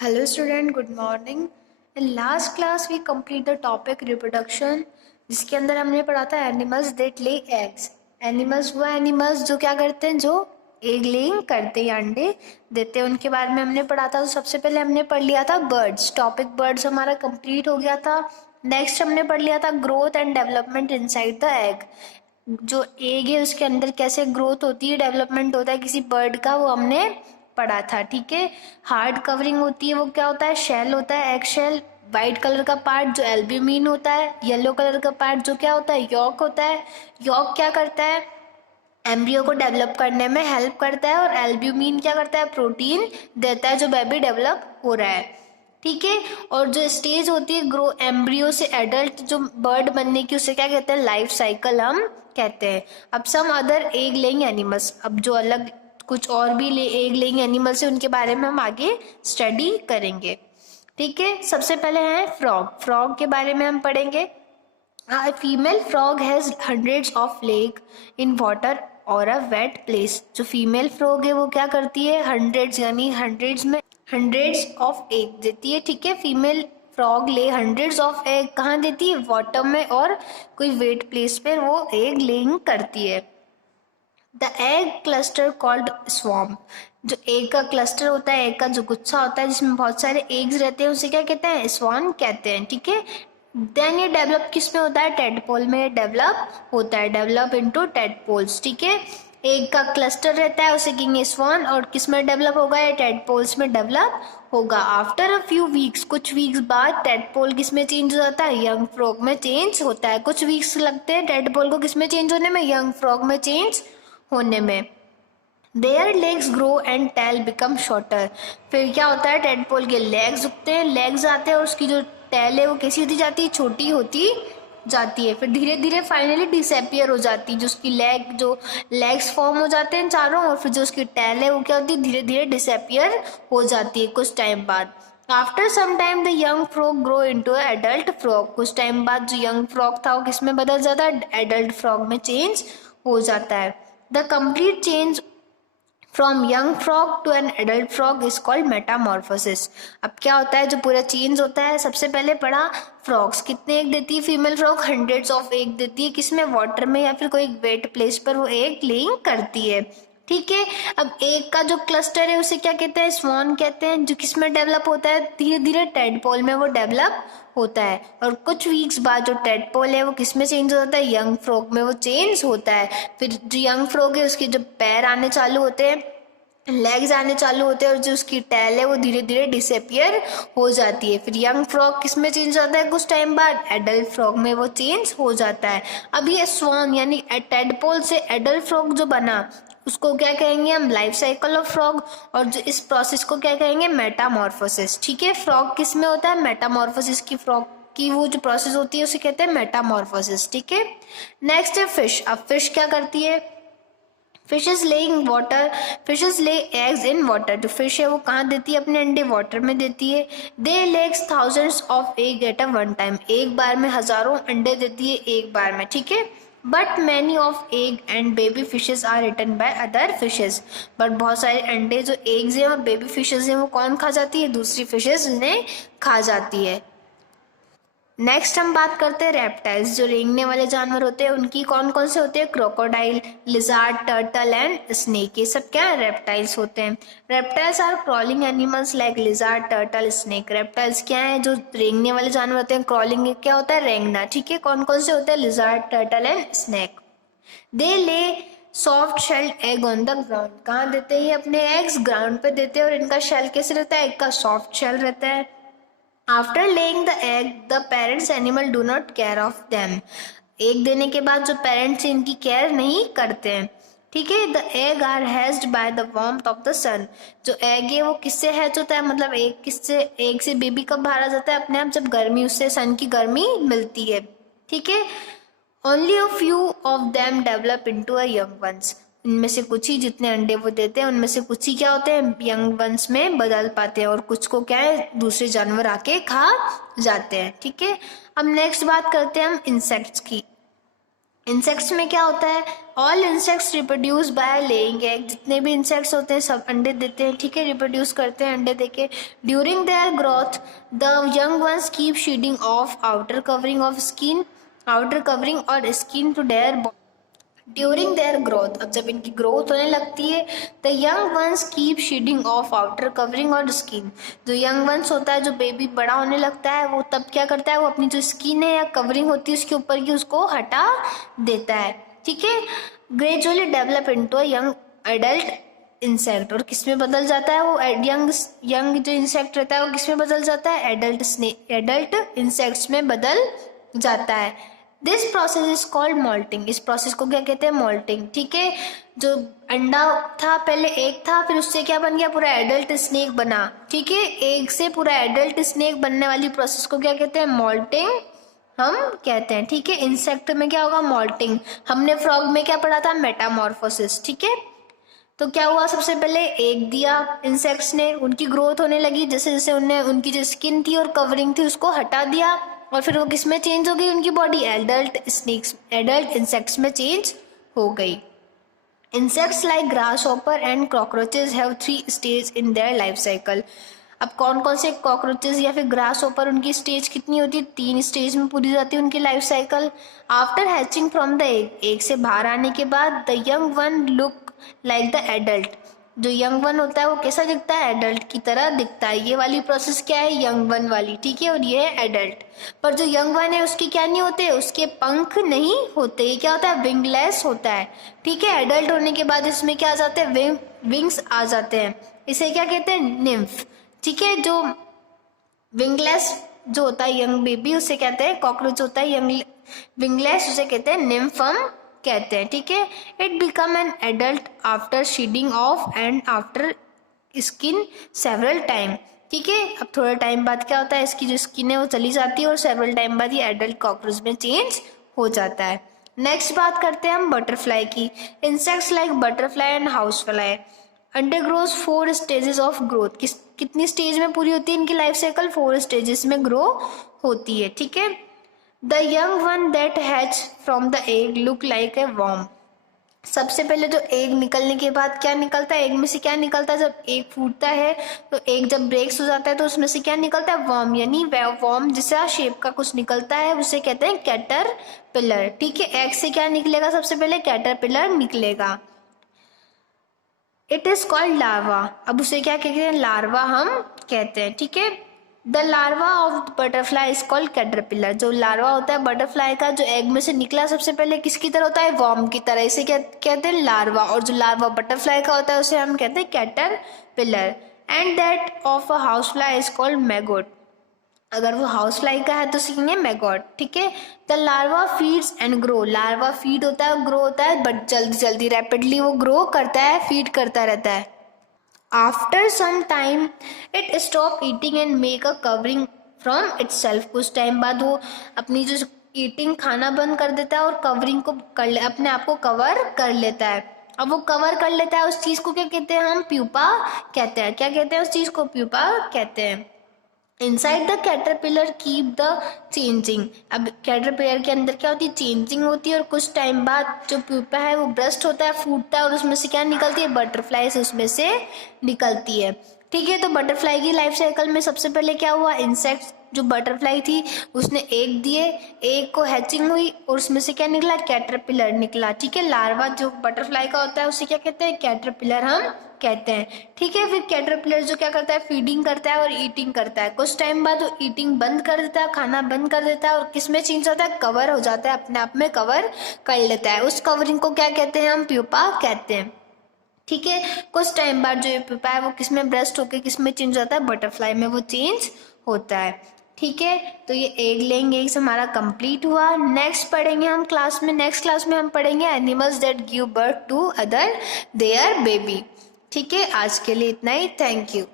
Hello student, good morning. In last class we complete the topic reproduction, जिसके अंदर हमने पढ़ा था animals that lay eggs. Animals वो एनिमल्स जो क्या करते हैं, जो एग लेइंग करते हैं, अंडे देते हैं, उनके बारे में हमने पढ़ा था। तो सबसे पहले हमने पढ़ लिया था बर्ड्स, टॉपिक बर्ड्स हमारा कंप्लीट हो गया था। नेक्स्ट हमने पढ़ लिया था growth and development inside the egg. जो एग है उसके अंदर कैसे ग्रोथ होती है, डेवलपमेंट होता है किसी बर्ड का, वो हमने पढ़ा था। ठीक है, हार्ड कवरिंग होती है, वो क्या होता है, शेल होता है, एग शेल। वाइट कलर का पार्ट जो एल्ब्यूमिन होता है, येलो कलर का पार्ट जो क्या होता है, यॉक होता है। यॉक क्या करता है, एम्ब्रियो को डेवलप करने में हेल्प करता है, और एल्ब्यूमिन क्या करता है, प्रोटीन देता है जो बेबी डेवलप हो रहा है। ठीक है, और जो स्टेज होती है ग्रो एम्ब्रियो से एडल्ट जो बर्ड बनने की, उसे क्या कहते हैं, लाइफ साइकिल हम कहते हैं। अब some other egg laying animals, अब जो अलग कुछ और भी एग लेइंग एनिमल्स है उनके बारे में हम आगे स्टडी करेंगे। ठीक है, सबसे पहले है फ्रॉग। फ्रॉग के बारे में हम पढ़ेंगे। A female frog has hundreds of leg in water और अ वेट प्लेस। जो फीमेल फ्रॉग है वो क्या करती है, हंड्रेड्स यानी हंड्रेड्स में हंड्रेड्स ऑफ एग देती है। ठीक है, फीमेल फ्रॉग ले हंड्रेड्स ऑफ एग कहाँ देती है, वाटर में और कोई वेट प्लेस पे वो एग लेइंग करती है। The egg cluster called swarm, जो एग का क्लस्टर होता है, एग का जो गुच्छा होता है जिसमें बहुत सारे एग्स रहते हैं, उसे क्या कहते हैं, स्वॉर्म कहते हैं। ठीक है, देन ये डेवलप किस में होता है, टेडपोल में डेवलप होता है, डेवलप इनटू टेडपोल्स। ठीक है, एग का क्लस्टर रहता है, उसे कहेंगे स्वॉर्म, और किस में डेवलप होगा, ये टेडपोल्स में डेवलप होगा। आफ्टर अ फ्यू वीक्स, कुछ वीक्स बाद टेडपोल किस में चेंज हो जाता है, यंग फ्रॉग में चेंज होता है। कुछ वीक्स लगते हैं टेडपोल को किस में चेंज होने में, यंग फ्रॉग में चेंज होने में। Their legs grow and tail become shorter, फिर क्या होता है, टेडपोल के लेग्स उगते हैं, लेग्स आते हैं, और उसकी जो टेल है वो कैसी होती जाती है, छोटी होती जाती है। फिर धीरे धीरे फाइनली डिसअपियर हो जाती है, जो उसकी जो लेग्स फॉर्म हो जाते हैं चारों, और फिर जो उसकी टेल है वो क्या होती है, धीरे धीरे डिसअपियर हो जाती है कुछ टाइम बाद। After some time the young frog grow into adult frog, कुछ टाइम बाद जो यंग फ्रॉग था वो किस में बदल जाता है, एडल्ट फ्रॉग में चेंज हो जाता है। The complete change from young frog to an adult frog is called metamorphosis. अब क्या होता है, जो पूरा चेंज होता है, सबसे पहले पढ़ा फ्रॉग्स कितने एग देती है, female frog hundreds of egg देती है, किसमें, वाटर में या फिर कोई वेट प्लेस पर वो एग लेइंग करती है। ठीक है, अब एग का जो क्लस्टर है उसे क्या कहते हैं, स्वॉन कहते हैं, जो किसमें डेवलप होता है, धीरे धीरे टेडपोल में वो डेवलप होता है। और कुछ वीक्स बाद जो टेडपोल है वो किसमें चेंज होता है, यंग फ्रॉग में वो चेंज होता है। फिर जो यंग फ्रॉग है उसके जो पैर आने चालू होते हैं, लेग्स आने चालू होते हैं, और जो उसकी टेल है वो धीरे धीरे डिसअपियर हो जाती है। फिर यंग फ्रॉग किस में चेंज होता है, कुछ टाइम बाद एडल्ट फ्रॉग में वो चेंज हो जाता है। अब ये स्वॉन यानी टेडपोल से एडल्ट फ्रॉग जो बना उसको क्या कहेंगे हम, लाइफ साइकिल ऑफ फ्रॉग, और जो इस प्रोसेस को क्या कहेंगे, मेटामॉर्फोसिस। ठीक है, फ्रॉग किस में होता है, मेटामॉर्फोसिस की, फ्रॉग की वो जो प्रोसेस होती है उसे कहते हैं मेटामॉर्फोसिस। ठीक है, नेक्स्ट है फिश। अब फिश क्या करती है, fishes laying water, fishes lay eggs in water. जो फिश है वो कहाँ देती है अपने अंडे, वाटर में देती है। They lays thousands of egg at a one time, एक बार में हजारों अंडे देती है एक बार में। ठीक है, but many of egg and baby fishes are eaten by other fishes, but बहुत सारे अंडे जो एग्स हैं और बेबी फिशेज हैं वो कौन खा जाती है, दूसरी फिशेज ने खा जाती है। नेक्स्ट हम बात करते हैं रेप्टाइल्स, जो रेंगने वाले जानवर होते हैं उनकी कौन कौन से होते हैं, crocodile, lizard, turtle and snake, ये सब क्या है, रेप्टाइल्स होते हैं। Reptiles are crawling animals like lizard, turtle, snake. Reptiles क्या है, जो रेंगने वाले जानवर होते हैं, क्रॉलिंग क्या होता है, रेंगना। ठीक है, कौन कौन से होते हैं, लिजार्ड, टर्टल एंड स्नेक। दे ले soft shelled egg on the ground, कहाँ देते हैं ये अपने एग्स, ग्राउंड पे देते हैं, और इनका शेल कैसे रहता है, एग का सॉफ्ट शेल रहता है। After laying the egg the parents animal do not care of them, egg देने के बाद जो पेरेंट्स इनकी केयर नहीं करते हैं। ठीक है, the egg are hatched by the warmth of the sun, जो एग है वो किससे हैच होता है, मतलब एग किससे, एग से बेबी कब बाहर आ जाता है अपने आप, जब गर्मी, उससे सन की गर्मी मिलती है। ठीक है, only a few of them develop into a young ones, इनमें से कुछ ही जितने अंडे वो देते हैं उनमें से कुछ ही क्या होते हैं, यंग वंस में बदल पाते हैं, और कुछ को क्या है, दूसरे जानवर आके खा जाते हैं। ठीक है, अब नेक्स्ट बात करते हैं हम इंसेक्ट्स की। इंसेक्ट्स में क्या होता है, all insects reproduce by laying egg, जितने भी इंसेक्ट्स होते हैं सब अंडे देते हैं, ठीक है, रिप्रोड्यूस करते हैं अंडे देके। During their growth the young ones keep shedding off outer covering of skin, outer covering और skin to their during their growth, अब जब इनकी ग्रोथ होने लगती है, the young ones keep shedding off outer covering और स्किन, जो young ones होता है, जो बेबी बड़ा होने लगता है, वो तब क्या करता है, वो अपनी जो स्किन है या कवरिंग होती है उसके ऊपर की उसको हटा देता है, ठीक है। Gradually develop into a young adult insect, और किसमें बदल जाता है वो यंग जो इंसेक्ट रहता है वो किसमें बदल जाता है, एडल्ट इंसेक्ट्स में बदल जाता है। This process is called moulting, इस प्रोसेस को क्या कहते हैं, मॉल्टिंग, ठीक है। जो अंडा था पहले एग था, फिर उससे क्या बन गया, पूरा एडल्ट स्नेक बना, ठीक है। एग से पूरा एडल्ट स्नेक बनने वाली प्रोसेस को क्या कहते हैं, मॉल्टिंग हम कहते हैं, ठीक है। इंसेक्ट में क्या होगा, मॉल्टिंग। हमने फ्रॉग में क्या पढ़ा था, मेटामॉर्फोसिस, ठीक है। तो क्या हुआ, सबसे पहले एग दिया इंसेक्ट्स ने, उनकी ग्रोथ होने लगी, जैसे जैसे उनने उनकी जो स्किन थी और कवरिंग थी उसको हटा दिया, और फिर वो किस में चेंज हो गई, उनकी बॉडी एडल्ट इंसेक्ट्स में चेंज हो गई। Insects like grass hopper and cockroaches have 3 stage in their life cycle. अब कौन कौन से कॉकरोचेज या फिर ग्रास हॉपर, उनकी स्टेज कितनी होती है, 3 स्टेज में पूरी जाती है उनकी life cycle. After hatching from the egg से बाहर आने के बाद the young one look like the adult, जो यंग वन होता है वो कैसा दिखता है, एडल्ट की तरह दिखता है। ये वाली प्रोसेस क्या है, यंग वन वाली, ठीक है, और ये है एडल्ट। पर जो यंग वन है उसके क्या नहीं होते, उसके पंख नहीं होते, ये क्या होता है, विंगलेस होता है, ठीक है। एडल्ट होने के बाद इसमें क्या आ जाते हैं, विंग्स आ जाते हैं, इसे क्या कहते हैं, निम्फ, ठीक है। जो विंगलेस जो होता है यंग बेबी उसे कहते हैं, कॉकरोच होता है यंग विंगलेस उसे कहते हैं निम्फम कहते हैं, ठीक है। It become an adult after shedding of and after skin several time, ठीक है। अब थोड़ा टाइम बाद क्या होता है, इसकी जो स्किन है वो चली जाती है और सेवरल टाइम बाद ये एडल्ट कॉकरोच में चेंज हो जाता है। नेक्स्ट बात करते हैं हम बटरफ्लाई की। Insects like butterfly and house fly undergoes 4 stages of growth, कितनी स्टेज में पूरी होती है इनकी लाइफ साइकिल, 4 स्टेजेस में ग्रो होती है, ठीक है। The young one that hatch from the egg look like a worm, सबसे पहले जो एग निकलने के बाद क्या निकलता है, एग में से क्या निकलता है, जब एग फूटता है तो एग जब ब्रेक्स हो जाता है तो उसमें से क्या निकलता है, वर्म, यानी वर्म जैसा शेप का कुछ निकलता है, उसे कहते हैं कैटरपिलर, ठीक है। एग से क्या निकलेगा, सबसे पहले कैटरपिलर निकलेगा। इट इज कॉल्ड लार्वा, अब उसे क्या कहते हैं, लार्वा हम कहते हैं, ठीक है। The larva of butterfly is called caterpillar, जो लार्वा होता है बटरफ्लाई का, जो एग में से निकला सबसे पहले किसकी तरह होता है, वर्म की तरह, इसे क्या कहते हैं, लार्वा। और जो लार्वा बटरफ्लाई का होता है उसे हम कहते हैं caterpillar. And that of a house fly is called maggot, अगर वो हाउस फ्लाई का है तो सीखेंगे मैगोट, ठीक है। The larva feeds and grow, larva feed होता है, ग्रो होता है, बट जल्दी जल्दी रैपिडली वो ग्रो करता है, फीड करता रहता है। After some time it stop eating and make a covering from itself, कुछ टाइम बाद वो अपनी जो ईटिंग खाना बंद कर देता है और कवरिंग को अपने आप को कवर कर लेता है। अब वो कवर कर लेता है उस चीज को क्या कहते हैं, हम प्यूपा कहते हैं, क्या कहते हैं उस चीज को, प्यूपा कहते हैं। Inside the caterpillar keep the changing, अब कैटरपिलर के अंदर क्या होती है, चेंजिंग होती है, और कुछ टाइम बाद जो प्यूपा है वो ब्रस्ट होता है, फूटता है, और उसमें से क्या निकलती है, बटरफ्लाई से उसमें से निकलती है, ठीक है। तो बटरफ्लाई की लाइफ साइकिल में सबसे पहले क्या हुआ, इंसेक्ट जो बटरफ्लाई थी उसने एग दिए, एग को हैचिंग हुई और उसमें से क्या निकला, कैटरपिलर निकला, ठीक है। लार्वा जो बटरफ्लाई का होता है उसे क्या कहते हैं, कैटरपिलर हम कहते हैं, ठीक है। फिर कैटरपिलर जो क्या करता है, फीडिंग करता है और ईटिंग करता है, कुछ टाइम बाद वो ईटिंग बंद कर देता है, खाना बंद कर देता है, और किस में चेंज होता है, कवर हो जाता है, अपने आप में कवर कर लेता है, उस कवरिंग को क्या कहते हैं, हम प्यूपा कहते हैं, ठीक है। कुछ टाइम बाद जो ये प्यूपा है वो किस में ब्रस्ट होकर किस में चेंज होता है, बटरफ्लाई में वो चेंज होता है, ठीक है। तो ये एग लेइंग एग्स हमारा कंप्लीट हुआ। नेक्स्ट पढ़ेंगे हम क्लास में, नेक्स्ट क्लास में हम पढ़ेंगे animals that give birth to other their baby, ठीक है। आज के लिए इतना ही, थैंक यू।